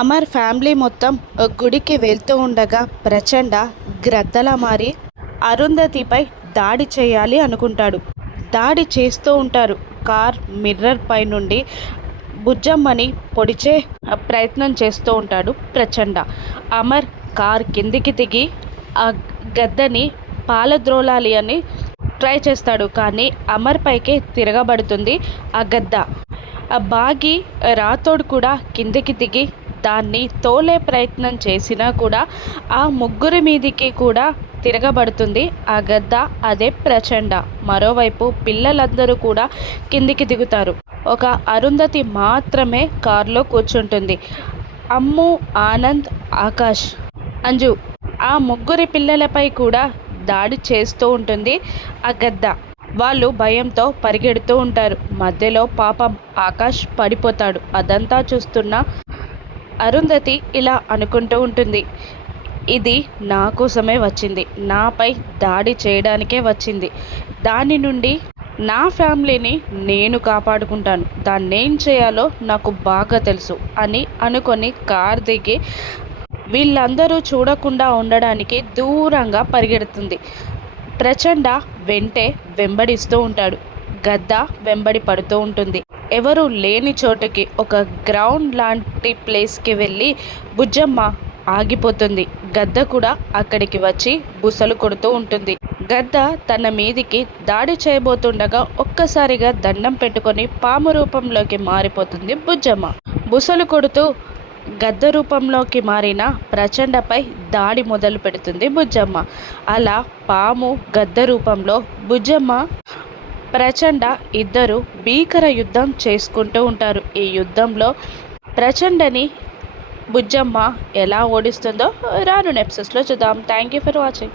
Amar family మొత్తం గుడికి వెళ్తూ ఉండగా ప్రచండ గ్రద్దలా మారి అరుంధతిపై దాడి చేయాలి అనుకుంటాడు. దాడి చేస్తూ ఉంటారు. కార్ మిర్రర్ పై నుండి బుజ్జమ్మని పొడిచే ప్రయత్నం చేస్తూ ఉంటాడు ప్రచండ. అమర్ కార్ కిందికి దిగి ఆ గద్దని పాలద్రోలాలి అని ట్రై చేస్తాడు. కానీ అమర్ పైకే తిరగబడుతుంది ఆ గద్ద. ఆ బాగి రాతోడు కూడా కిందికి దిగి దాన్ని తోలే ప్రయత్నం చేసినా కూడా ఆ ముగ్గురి మీదికి కూడా తిరగబడుతుంది ఆ గద్ద. అదే ప్రచండ. మరోవైపు పిల్లలందరూ కూడా కిందికి దిగుతారు. ఒక అరుంధతి మాత్రమే కారులో కూర్చుంటుంది. అమ్ము, ఆనంద్, ఆకాష్, అంజు ఆ ముగ్గురి పిల్లలపై కూడా దాడి చేస్తూ ఉంటుంది ఆ గద్ద. వాళ్ళు భయంతో పరిగెడుతూ ఉంటారు. మధ్యలో పాపం ఆకాష్ పడిపోతాడు. అదంతా చూస్తున్న అరుంధతి ఇలా అనుకుంటూ ఉంటుంది, ఇది నా కోసమే వచ్చింది, నాపై దాడి చేయడానికే వచ్చింది, దాని నుండి నా ఫ్యామిలీని నేను కాపాడుకుంటాను, దాన్నేం చేయాలో నాకు బాగా తెలుసు అని అనుకొని కార్ దిగి వీళ్ళందరూ చూడకుండా ఉండడానికి దూరంగా పరిగెడుతుంది. ప్రచండ వెంబడిస్తూ ఉంటాడు. గద్ద వెంబడి పడుతూ ఉంటుంది. ఎవరు లేని చోటుకి ఒక గ్రౌండ్ లాంటి ప్లేస్కి వెళ్ళి బుజ్జమ్మ ఆగిపోతుంది. గద్ద కూడా అక్కడికి వచ్చి బుసలు కొడుతూ ఉంటుంది. గద్ద తన మీదికి దాడి చేయబోతుండగా ఒక్కసారిగా దండం పెట్టుకొని పాము రూపంలోకి మారిపోతుంది బుజ్జమ్మ. బుసలు కొడుతూ గద్ద రూపంలోకి మారిన ప్రచండపై దాడి మొదలు పెడుతుంది బుజ్జమ్మ. అలా పాము గద్ద రూపంలో బుజ్జమ్మ ప్రచండ ఇద్దరు భీకర యుద్ధం చేసుకుంటూ ఉంటారు. ఈ యుద్ధంలో ప్రచండని బుజ్జమ్మ ఎలా ఓడిస్తుందో రాను ఎపిసోడ్స్లో చూద్దాం. Thank you for watching.